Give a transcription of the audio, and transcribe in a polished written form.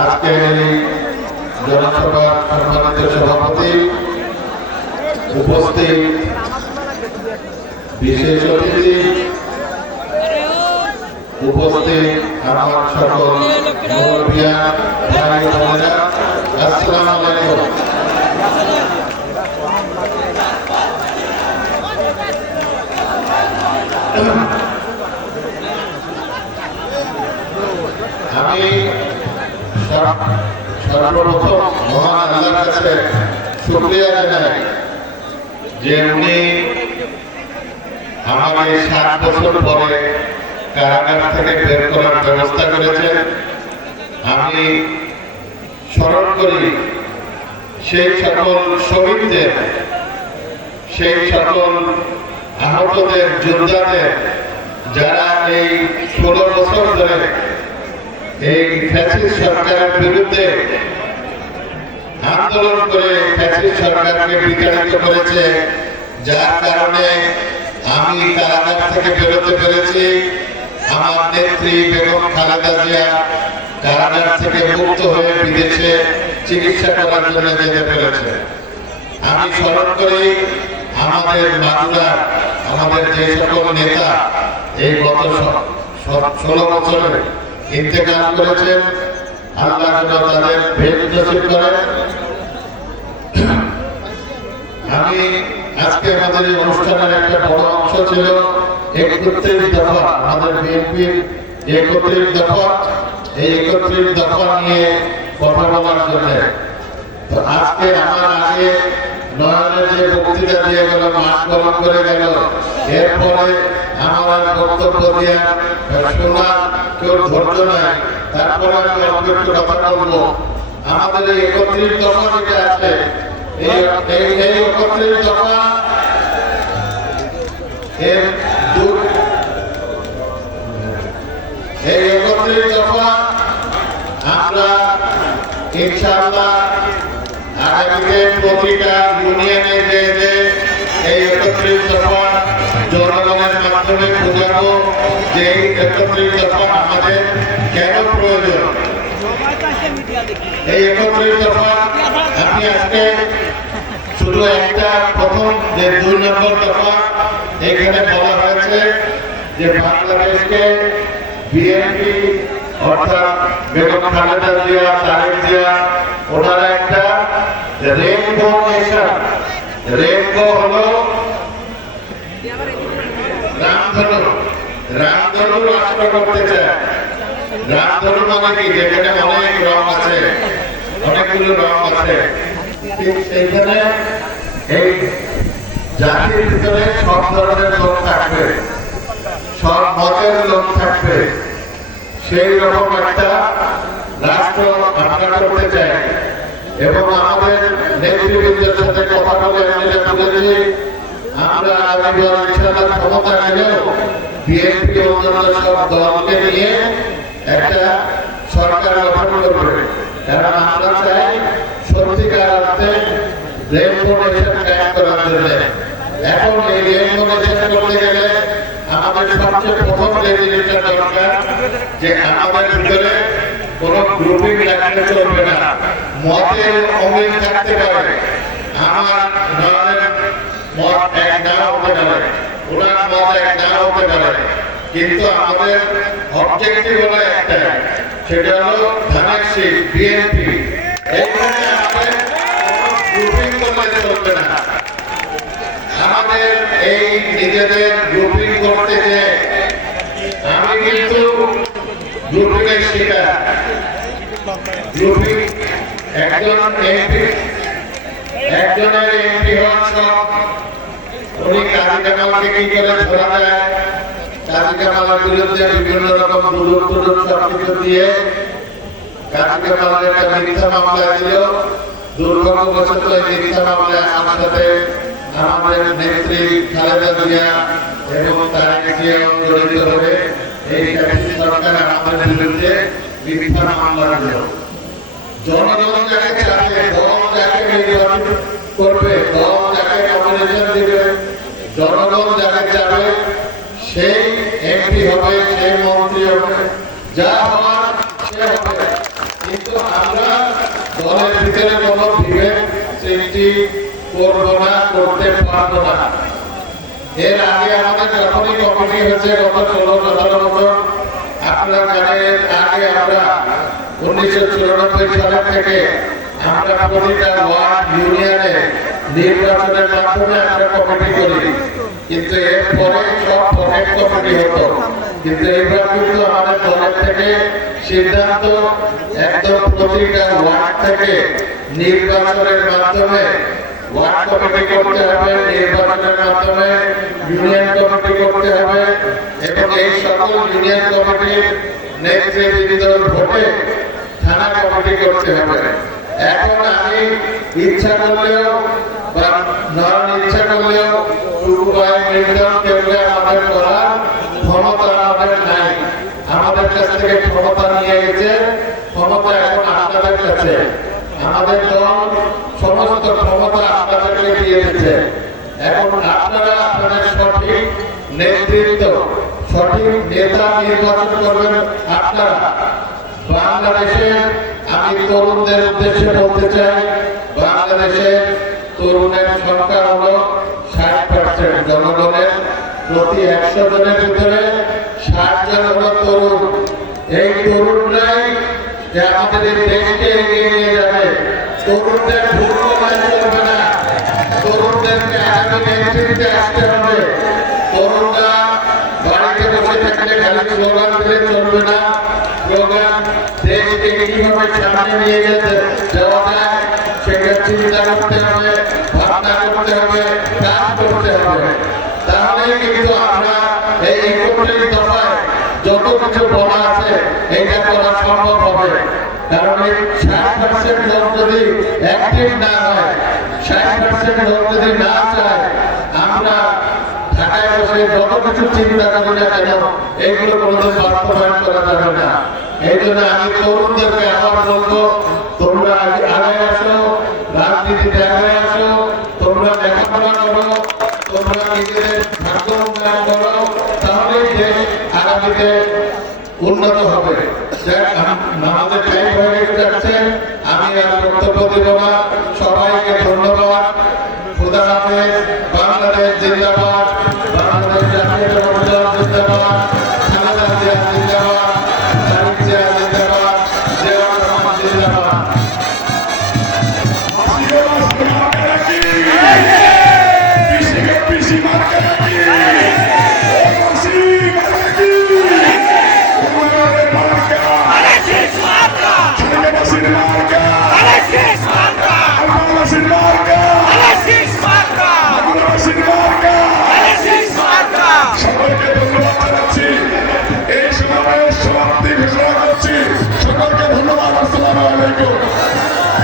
আজকে জনসভার সম্মানিত সভাপতি, উপস্থিত বিশেষ অতিথি, উপস্থিত আমার সকল মুরব্বিয়ান, ভাই বোনেরা, আসসালামু আলাইকুম। আমি সর্বপ্রথম মহান আল্লাহর কাছে শুকরিয়া জানাই যে উনি আমাকে 7 বছর পরে কারাগার থেকে বের করার ব্যবস্থা করেছেন। আমি স্মরণ করি সেই সকল শহীদদের, সেই সকল আহতদের, যোদ্ধাদের, যারা এই 16 বছর ধরে এই ফ্যাসিস্ট সরকারের বিরুদ্ধে আন্দোলন করে ফ্যাসিস্ট সরকারকে বিতাড়িত করেছে, যার কারণে আমি কারাগার থেকে বেরোতে পেরেছি। আমার নেত্রী বেগম খালেদা জিয়া কারাগার থেকে মুক্ত হয়ে বিদেশে চিকিৎসা করার জন্য যেতে পেরেছে। আমি স্মরণ করি আমাদের মাগুরা, আমাদের যে সকল নেতা এই গত 16 বছরে ইন্তেকাল করেছেন, আল্লাহ যেন তাদের ভেদ নসিব করেন। আমি আজকে আমাদের এই অনুষ্ঠানের একটা বড় অংশ ছিল 31 দফা, আমাদের বিএনপির 31 দফা, এই 31 দফা নিয়ে কথা বলার জন্য। তো আজকে আমার আগে নয়নের যে বক্তৃতা দিয়ে গেল, মাঠ গরম করে গেল, এরপরে আমার বক্তব্য দিয়ে শোনা কেউ ধৈর্য নাই, তারপরে আমি অল্প একটু কথা বলবো। আমাদের এই 31 দফা যেটা আছে, এই 31 দফা এই 31 দফা আমরা ইনশাআল্লাহ আগামীতে প্রতিটা ইউনিয়নে যে এই 31 দফা জনগণের মাধ্যমে বোঝাবো যে এই 31 দফা আমাদের কেন প্রয়োজন। এই 31 দফা আমি আজকে শুধু একটা প্রথম যে 2 নম্বর দফা এখানে বলা হয়েছে যে বাংলাদেশকে বিএনপি অর্থাৎ বেগম খালেদা জিয়া, তারেক জিয়া, ওনারা একটা রেইনবো নেশন, রেইনবো হলো রামধনু রাষ্ট্র করতে চায়। রামধনু মানে কি? যেখানে অনেক রং আছে, অনেকগুলো রং আছে, ঠিক সেইখানে এই জাতির ভিতরে সব ধরনের লোক থাকবে, সব মতের লোক থাকবে, সেই রকম একটা রাষ্ট্র আমরা করতে চাই। এবং আমাদের নেতৃবৃন্দের সাথে কথা বলে আমরা বলেছি আমরা আগামী ইনশাআল্লাহ ক্ষমতা গেলেও বিএনপি অন্যান্য সব দলকে নিয়ে একটা সরকার গঠন করবে। কারণ আমরা চাই সত্যিকার অর্থে রেইনবো নেশন কায়েম করার জন্য। এখন এই রেইনবো নেশন করতে গেলে আমাদের সবচেয়ে প্রথম যে জিনিসটা দরকার যে আমাদের ভিতরে কোন গ্রুপিং রাখতে চলবে না, মতের অমিল থাকতে পারে। আমার নয়নের মত এক নাও হতে পারে, ওনার মত এক নাও হতে পারে, কিন্তু আমাদের অবজেক্টিভ হলো একটা, সেটা হলো ধানের শীষ বিএনপি। এইখানে আমাদের গ্রুপিং করলে চলবে না। আমাদের এই নিজেদের গ্রুপিং করতে যে আমি কিন্তু গ্রুপিংয়ের শিকার। গ্রুপিং একজনের এমপি হওয়ার সব, উনি কাজী কামালকে কি করে ধরা যায়, কাজী কামালের বিরুদ্ধে বিভিন্ন রকম দুর্নীতি সবকিছু দিয়ে কাজী কামালের একটা মিথ্যা মামলা ছিল। দুর্ভাগ্যবশত এই মিথ্যা মামলায় আমার সাথে আমাদের নেত্রী খালেদা জিয়া এবং তারেক জিয়া জড়িত হবে। এই ফ্যাসিস্ট সরকার আমাদের বিরুদ্ধে মিথ্যা মামলা দিল। জনগণ যাকে চাবে, দল যাকে নির্বাচন করবে, দল যাকে নমিনেশন দিবে, জনগণ যাকে চাবে সেই এমপি হবে, সেই মন্ত্রী হবে, যা হওয়ার সে হবে। কিন্তু আমরা দলের ভিতরে কোনো বিভেদ সৃষ্টি করব না, করতে পারবো না। এর আগে আমাদের যখনই কমিটি হয়েছে গত 16-17 বছর, আপনারা জানেন আগে আমরা 1994 সালের থেকে আমরা প্রতিটা ওয়ার্ড ইউনিয়নে নির্বাচনের মাধ্যমে আমরা কমিটি করি। কিন্তু এরপরে সব পকেট কমিটি হতো। কিন্তু এবার কিন্তু আমাদের দলের থেকে সিদ্ধান্ত একদম প্রতিটা ওয়ার্ড থেকে নির্বাচনের মাধ্যমে ওয়ার্ড কমিটি করতে হবে, নির্বাচনের মাধ্যমে ইউনিয়ন কমিটি করতে হবে এবং এই সকল ইউনিয়ন কমিটির নেতৃবৃন্দর ভোটে থানা কমিটি করতে হবে। এখন আমি ইচ্ছা করলেও বা নন ইচ্ছা করলেও উপায় নির্ধারণ করলে আমাদের করার ক্ষমতা আমাদের নাই। আমাদের কাছ থেকে ক্ষমতা নিয়ে গেছে, ক্ষমতা এখন আপনাদের কাছে। আমাদের দল সমস্ত ক্ষমতা আপনাদেরকে দিয়ে দিচ্ছে। এখন আপনারা আপনাদের সঠিক নেতৃত্ব, সঠিক নেতা নির্বাচন করবেন আপনারা। বাংলাদেশে আমি তরুণদের উদ্দেশ্যে বলতে চাই, বাংলাদেশে তরুণের সংখ্যা হলো 60%। জনগণের প্রতি 100 জনের ভিতরে 60 জন হলো তরুণ। এই তরুণরাই আমাদের এই দেশকে এগিয়ে নিয়ে যাবে। তরুণদের ভূমিকা চলবে না, তরুণদেরকে আগামী নেতৃত্বে আসতে হবে। তরুণরা বাড়িতে বসে থাকলে খালি স্লোগান দিলে চলবে না। স্লোগান দেশকে কিভাবে সামনে নিয়ে যেতে যাওয়া যায় সেটা চিন্তা করতে হবে, ভাবনা করতে হবে, কাজ করতে হবে। তাহলে কিন্তু আমরা এই 31 দফায় যত কিছু বলা আছে এটা করা সম্ভব হবে। কারণ এই 60% লোক যদি অ্যাক্টিভ না হয়, 60% লোক যদি না চায়, আমরা ঢাকায় বসে যত কিছু চিন্তা করি না কেন এইগুলো কোনোদিন বাস্তবায়ন করা যাবে না। এই জন্য আমি তরুণদেরকে আবার বলবো, তোমরা আগে আসো, রাজনীতিতে আগে আসো, তোমরা লেখাপড়া করো, তোমরা নিজেদের ভাগ্য উন্নয়ন করো, তাহলেই দেশ আগামীতে উন্নত হবে। আমাদের টাইম হয়ে যাচ্ছে, আমি আর বক্তব্য দেব না। সবাইকে ধন্যবাদ। খুদা হাফেজ। বাংলাদেশ জিন্দাবাদ, বাংলাদেশ জাতীয়তাবাদী দল জিন্দাবাদ।